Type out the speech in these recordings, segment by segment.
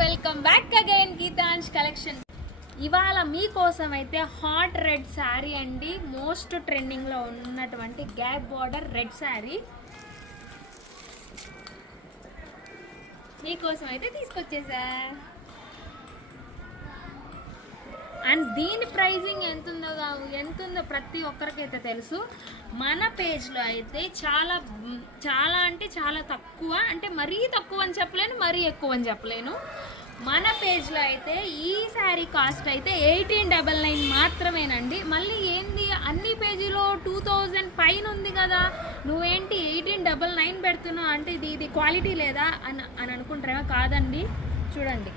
Welcome back again Geetansh collection. ఇవాళ మీకోసం అయితే హాట్ రెడ్ శారీ అండి, మోస్ట్ ట్రెండింగ్లో ఉన్నటువంటి గ్యాప్ బార్డర్ రెడ్ శారీ మీకోసం అయితే తీసుకొచ్చేసా. అండ్ దీని ప్రైజింగ్ ఎంతుందో ప్రతి ఒక్కరికైతే తెలుసు. మన పేజ్లో అయితే చాలా అంటే చాలా తక్కువ, అంటే మరీ తక్కువ అని చెప్పలేను, మరీ ఎక్కువ అని చెప్పలేను. మన పేజ్లో అయితే ఈ శారీ కాస్ట్ అయితే 1899 మాత్రమేనండి. మళ్ళీ ఏంది అన్ని పేజీలో 2000 పైన ఉంది కదా, నువ్వేంటి 1899 పెడుతున్నావు అంటే ఇది క్వాలిటీ లేదా అని అనుకుంటారా? కాదండి, చూడండి,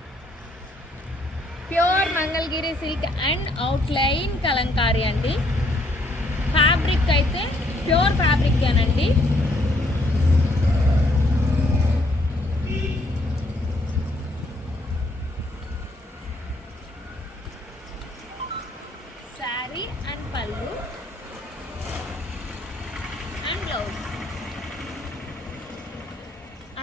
pure Mangalagiri silk and outline Kalamkari అండి. ఫ్యాబ్రిక్ అయితే ప్యూర్ ఫ్యాబ్రిక్ అనండి. శారీ అండ్ పళ్ళు అండ్ బ్లౌజ్.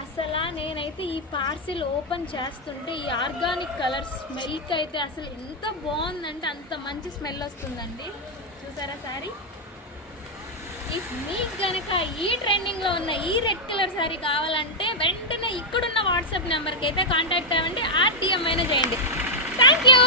అసలు నేనైతే ఈ పార్సిల్ ఓపెన్ చేస్తుంటే ఈ ఆర్గానిక్ కలర్ స్మెల్కి అయితే అసలు ఎంత బాగుందంటే అంత మంచి స్మెల్ వస్తుందండి. చూసారా శారీ? ఇఫ్ మీకు కనుక ఈ ట్రెండింగ్లో ఉన్న ఈ రెడ్ కలర్ శారీ కావాలంటే వెంటనే ఇక్కడున్న వాట్సాప్ నెంబర్కి అయితే కాంటాక్ట్ అవ్వండి, ఆర్డిఎం అయినా చేయండి. Thank you.